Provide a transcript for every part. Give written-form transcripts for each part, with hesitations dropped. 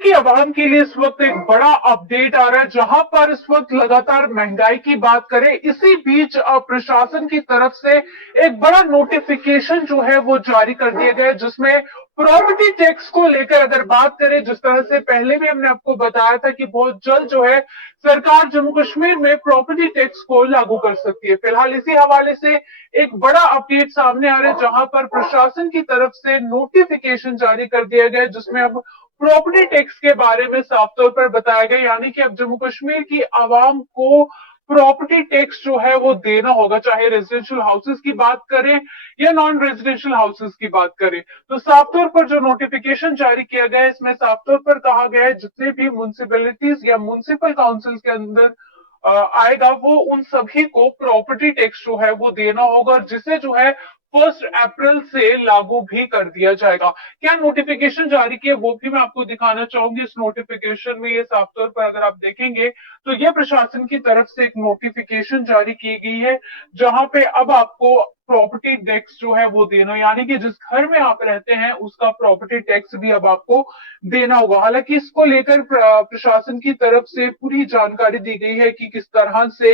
कि अवाम के लिए इस वक्त एक बड़ा अपडेट आ रहा है, जहां पर इस वक्त लगातार महंगाई की बात करें, इसी बीच प्रशासन की तरफ से एक बड़ा नोटिफिकेशन जो है वो जारी कर दिया गया है, जिसमें प्रॉपर्टी टैक्स को लेकर अगर बात करें, जिस तरह से पहले भी हमने आपको बताया था कि बहुत जल्द जो है सरकार जम्मू कश्मीर में प्रॉपर्टी टैक्स को लागू कर सकती है। फिलहाल इसी हवाले से एक बड़ा अपडेट सामने आ रहा है, जहां पर प्रशासन की तरफ से नोटिफिकेशन जारी कर दिया गया है, जिसमें अब प्रॉपर्टी टैक्स के बारे में साफ तौर पर बताया गया, यानी कि अब जम्मू कश्मीर की आवाम को प्रॉपर्टी टैक्स जो है वो देना होगा, चाहे रेजिडेंशियल हाउसेस की बात करें या नॉन रेजिडेंशियल हाउसेस की बात करें। तो साफ तौर पर जो नोटिफिकेशन जारी किया गया है, इसमें साफ तौर पर कहा गया है जितने भी म्युनिसिपैलिटीज या म्युनिसिपल काउंसिल के अंदर आएगा, वो उन सभी को प्रॉपर्टी टैक्स जो है वो देना होगा, और जिसे जो है 1 अप्रैल से लागू भी कर दिया जाएगा। क्या नोटिफिकेशन जारी किया वो भी मैं आपको दिखाना चाहूंगी। इस नोटिफिकेशन में ये साफ तौर पर अगर आप देखेंगे तो ये प्रशासन की तरफ से एक नोटिफिकेशन जारी की गई है, जहां पे अब आपको प्रॉपर्टी टैक्स जो है वो देना, यानी कि जिस घर में आप रहते हैं उसका प्रॉपर्टी टैक्स भी अब आपको देना होगा। हालांकि इसको लेकर प्रशासन की तरफ से पूरी जानकारी दी गई है कि किस तरह से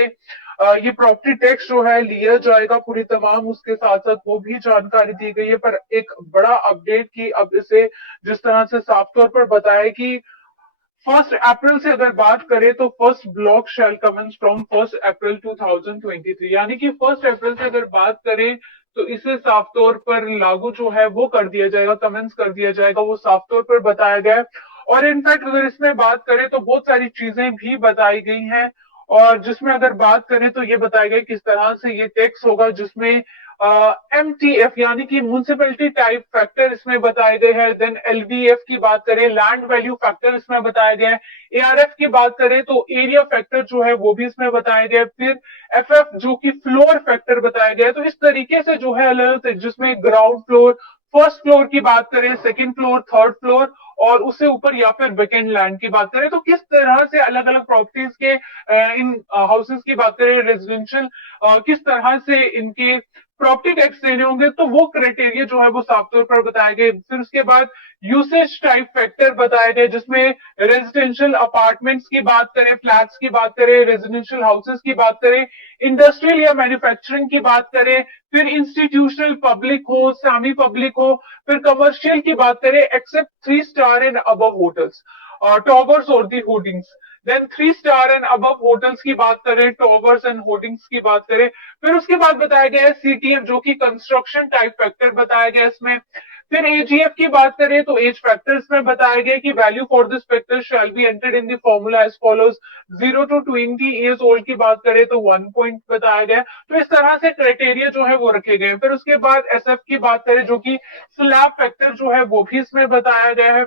ये प्रॉपर्टी टैक्स जो है लिया जाएगा, पूरी तमाम उसके साथ साथ वो भी जानकारी दी गई है। पर एक बड़ा अपडेट की अब इसे जिस तरह से साफ तौर पर बताया कि 1 अप्रैल से अगर बात करें तो first block shell commences from 1 April 2023, यानी कि 1 अप्रैल से अगर बात करें तो इसे साफ तौर पर लागू जो है वो कर दिया जाएगा, कमेंस कर दिया जाएगा, वो साफ तौर पर बताया गया है। और इनफैक्ट अगर इसमें बात करें तो बहुत सारी चीजें भी बताई गई हैं, और जिसमें अगर बात करें तो ये बताया गया किस तरह से ये टैक्स होगा, जिसमें MTF यानी कि म्यूनिसिपैलिटी टाइप फैक्टर इसमें बताए गए हैं। देन LVF की बात करें, लैंड वैल्यू फैक्टर इसमें बताया गया है। ARF की बात करें तो एरिया फैक्टर जो है वो भी इसमें बताया गया है। फिर FF जो कि फ्लोर फैक्टर बताया गया है। तो इस तरीके से जो है अलग अलग, जिसमें ग्राउंड फ्लोर, फर्स्ट फ्लोर की बात करें, सेकंड फ्लोर, थर्ड फ्लोर, और उससे ऊपर या फिर वेकेंट लैंड की बात करें, तो किस तरह से अलग अलग प्रॉपर्टीज के इन हाउसेस की बात करें, रेजिडेंशियल किस तरह से इनके प्रॉपर्टी टैक्स देने होंगे, तो वो क्राइटेरिया जो है वो साफ तौर पर बताए गए। फिर उसके बाद यूसेज टाइप फैक्टर बताए गए, जिसमें रेजिडेंशियल अपार्टमेंट्स की बात करें, फ्लैट्स की बात करें, रेजिडेंशियल हाउसेस की बात करें, इंडस्ट्रियल या मैन्युफैक्चरिंग की बात करें, फिर इंस्टीट्यूशनल पब्लिक हो, सेमी पब्लिक हो, फिर कमर्शियल की बात करें, except 3 star and above hotels, towers और the hoardings. Then 3 star and above hotels की बात करें, टॉवर्स एंड होर्डिंग्स की बात करें। फिर उसके बाद बताया गया है CTF जो कि कंस्ट्रक्शन टाइप फैक्टर बताया गया इसमें। फिर AGF की बात करें तो एज फैक्टर्स में बताया गया कि value for this factor shall be entered in the formula as follows. 0 to 20 years old की बात करें तो 1 पॉइंट बताया गया। तो इस तरह से क्राइटेरिया जो है वो रखे गए। फिर उसके बाद SF की बात करें, जो कि स्लैब फैक्टर जो है वो भी इसमें बताया गया है।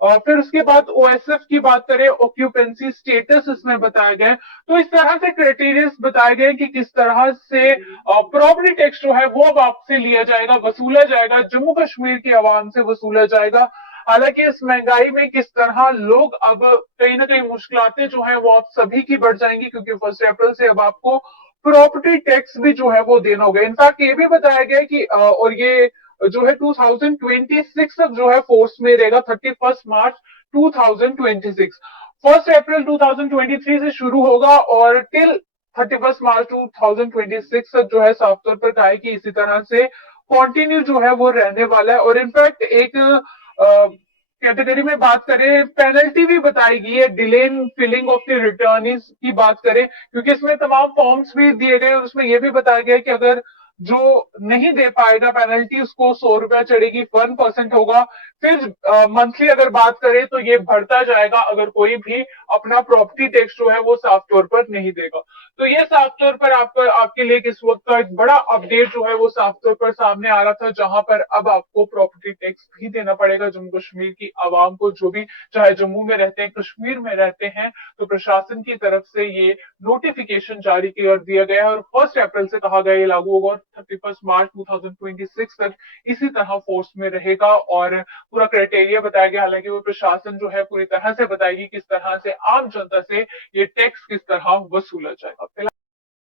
और फिर उसके बाद OSF की बात करें, ऑक्यूपेंसी स्टेटस इसमें बताया गया है। तो इस तरह से क्राइटेरिया बताए गए कि किस तरह से प्रॉपर्टी टैक्स जो है वो अब आपसे लिया जाएगा, वसूला जाएगा, जम्मू कश्मीर की आवाम से वसूला जाएगा। हालांकि इस महंगाई में किस तरह लोग अब कहीं ना कहीं मुश्किलातें जो है वो आप सभी की बढ़ जाएंगी, क्योंकि 1 अप्रैल से अब आपको प्रॉपर्टी टैक्स भी जो है वो देना होगा। इनफैक्ट ये भी बताया गया कि और ये जो है 2026 तक जो है फोर्स में रहेगा, 31 मार्च 2026। 1 अप्रैल 2023 से शुरू होगा और टिल 31 मार्च 2026 तक जो है साफ तौर पर कहा है कि इसी तरह से कंटिन्यू जो है वो रहने वाला है। और इनफैक्ट एक कैटेगरी में बात करें, पेनल्टी भी बताई गई है, delay in filling of the return की बात करें, क्योंकि इसमें तमाम फॉर्म्स भी दिए गए और उसमें यह भी बताया गया कि अगर जो नहीं दे पाएगा पेनल्टी, उसको 100 रुपया चढ़ेगी, 1% होगा। फिर मंथली अगर बात करें तो ये बढ़ता जाएगा अगर कोई भी अपना प्रॉपर्टी टैक्स जो है वो साफ तौर पर नहीं देगा। तो ये साफ तौर पर आपके लिए इस वक्त का एक बड़ा अपडेट जो है वो साफ तौर पर सामने आ रहा था, जहां पर अब आपको प्रॉपर्टी टैक्स भी देना पड़ेगा जम्मू कश्मीर की आवाम को, जो भी चाहे जम्मू में रहते हैं, कश्मीर में रहते हैं। तो प्रशासन की तरफ से ये नोटिफिकेशन जारी कर दिया गया है और 1 अप्रैल से कहा गया ये लागू होगा और 31 मार्च 2026 तक इसी तरह फोर्स में रहेगा। और पूरा क्राइटेरिया बताया गया, हालांकि वो प्रशासन जो है पूरी तरह से बताएगी किस तरह से आम जनता से ये टैक्स किस तरह वसूला जाएगा।